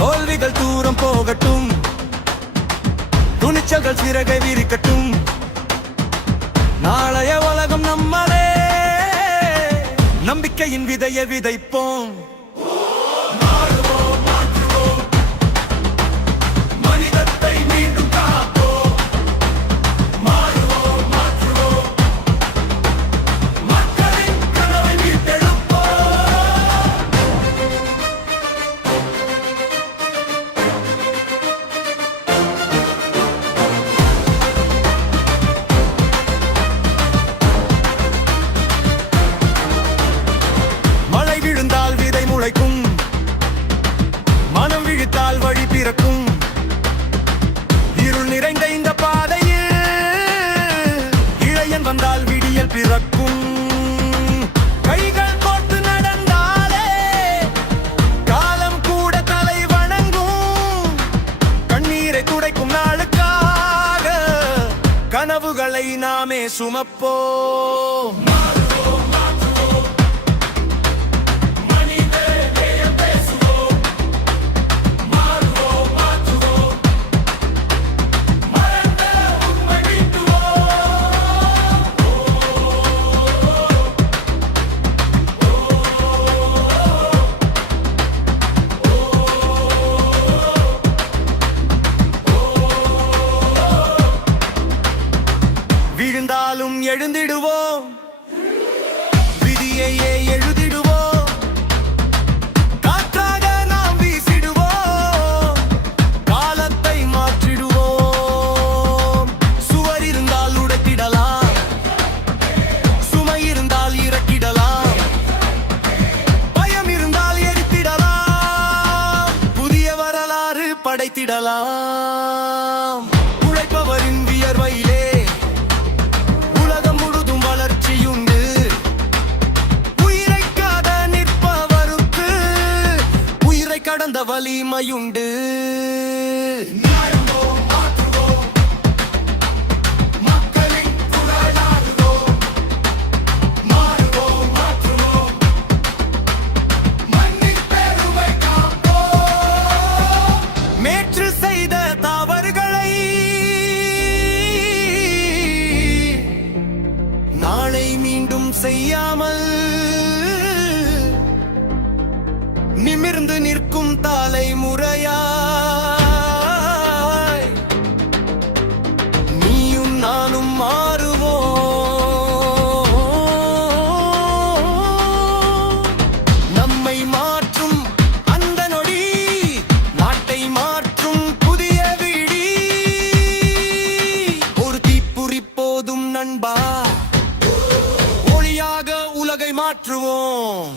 தோல்விகள் தூரம் போகட்டும், துணிச்சல்கள் சிறகை விரிக்கட்டும். நாளைய உலகம் நம்மளே, நம்பிக்கையின் விதையை விதைப்போம். மனம் விழித்தால் வழி பிறக்கும். இருள் நிறைந்த இந்த பாதையில் இளையன் வந்தால் விடியல் பிறக்கும். கைகள் கோர்த்து நடந்தாலே காலம் கூட தலை வணங்கும். கண்ணீரை துடைக்கும் நாளுக்காக கனவுகளை நாமே சுமப்போம். விழுந்தாலும் எழுந்திடுவோம், விதியையே எழுதிடுவோம். காற்றாக நாம் வீசிடுவோம், காலத்தை மாற்றிடுவோம். சுவர் இருந்தால் உடைத்திடலாம், சுமை இருந்தால் இறக்கிடலாம், பயம் இருந்தால் எரித்திடலாம், புதிய வரலாறு படைத்திடலாம். உழைப்பவரின் வியர்வையிலே கடந்த வலிமையுண்டு. மேற்று செய்த தவறுகளை நாளை மீண்டும் செய்யாமல் நிமிர்ந்து நிற்கும் தலைமுறையாய் நீயும் நானும் மாறுவோம். நம்மை மாற்றும் அந்த நொடி நாட்டை மாற்றும் புதிய விடி. ஒரு தீப்புரி போதும் நண்பா, ஒளியாக உலகை மாற்றுவோம்.